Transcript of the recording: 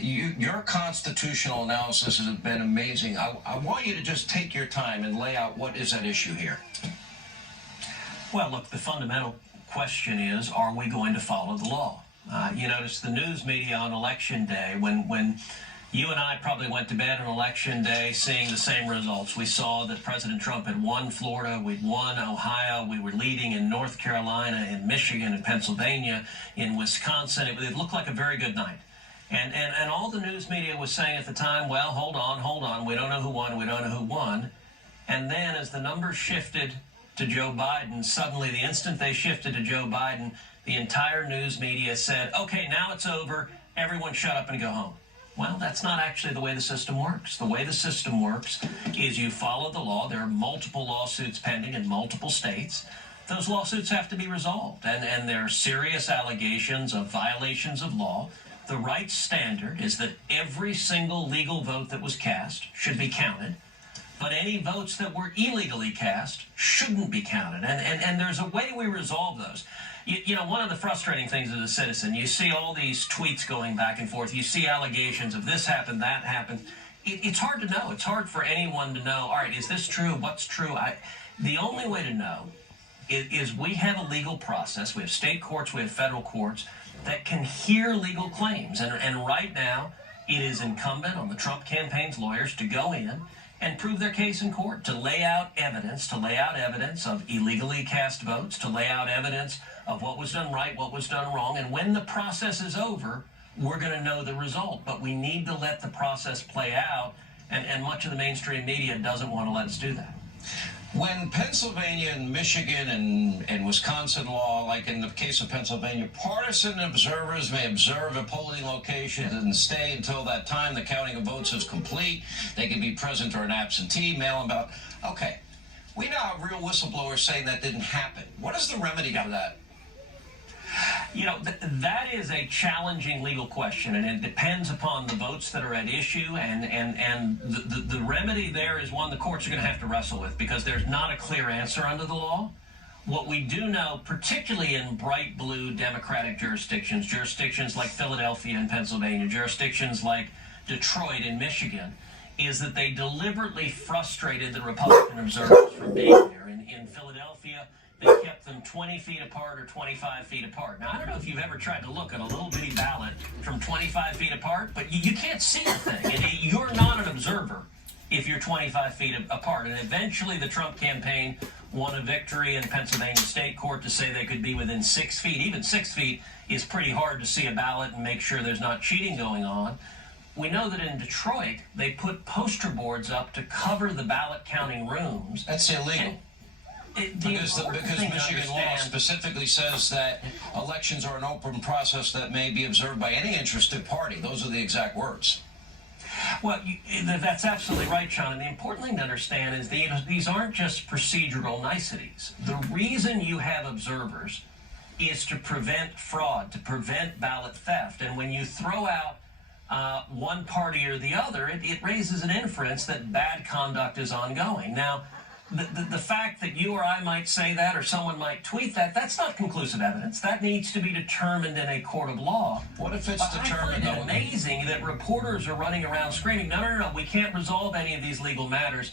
Your constitutional analysis has been amazing. I want you to just take your time and lay out what is at issue here. Well, look, the fundamental question is, are we going to follow the law? You notice the news media on Election Day, when you and I probably went to bed on Election Day seeing the same results. We saw that President Trump had won Florida, we'd won Ohio, we were leading in North Carolina, in Michigan, in Pennsylvania, in Wisconsin. It looked like a very good night. And all the news media was saying at the time, well, hold on, we don't know who won. And then as the numbers shifted to Joe Biden, suddenly the instant they shifted to Joe Biden, the entire news media said, okay, now it's over, everyone shut up and go home. Well, that's not actually the way the system works. The way the system works is you follow the law. There are multiple lawsuits pending in multiple states. Those lawsuits have to be resolved, and there are serious allegations of violations of law. The right standard is that every single legal vote that was cast should be counted, but any votes that were illegally cast shouldn't be counted, and there's a way we resolve those. You know, one of the frustrating things as a citizen, you see all these tweets going back and forth, you see allegations of this happened, that happened. It's hard to know. It's hard for anyone to know, all right, is this true? What's true? The only way to know is we have a legal process. We have state courts, we have federal courts that can hear legal claims. And right now, it is incumbent on the Trump campaign's lawyers to go in and prove their case in court, to lay out evidence of illegally cast votes, to lay out evidence of what was done right, what was done wrong. And when the process is over, we're going to know the result. But we need to let the process play out, and much of the mainstream media doesn't want to let us do that. When Pennsylvania and Michigan and Wisconsin law, like in the case of Pennsylvania, partisan observers may observe at polling locations and stay until that time the counting of votes is complete. They can be present or an absentee, mail-in ballot. Okay, we now have real whistleblowers saying that didn't happen. What is the remedy for that? You know, that is a challenging legal question, and it depends upon the votes that are at issue, and the remedy there is one the courts are going to have to wrestle with, because there's not a clear answer under the law. What we do know, particularly in bright blue Democratic jurisdictions like Philadelphia in Pennsylvania, jurisdictions like Detroit in Michigan, is that they deliberately frustrated the Republican observers from being there. In Philadelphia, they kept them 20 feet apart or 25 feet apart. Now, I don't know if you've ever tried to look at a little bitty ballot from 25 feet apart, but you can't see the thing. And you're not an observer if you're 25 feet apart. And eventually the Trump campaign won a victory in Pennsylvania State Court to say they could be within 6 feet. Even 6 feet is pretty hard to see a ballot and make sure there's not cheating going on. We know that in Detroit, they put poster boards up to cover the ballot counting rooms. That's illegal. Because Michigan law specifically says that elections are an open process that may be observed by any interested party. Those are the exact words. Well, that's absolutely right, Sean. And the important thing to understand is these aren't just procedural niceties. The reason you have observers is to prevent fraud, to prevent ballot theft. And when you throw out one party or the other, it raises an inference that bad conduct is ongoing. Now, the fact that you or I might say that, or someone might tweet that, that's not conclusive evidence. That needs to be determined in a court of law. What if it's determined? I find it amazing that reporters are running around screaming, no, we can't resolve any of these legal matters.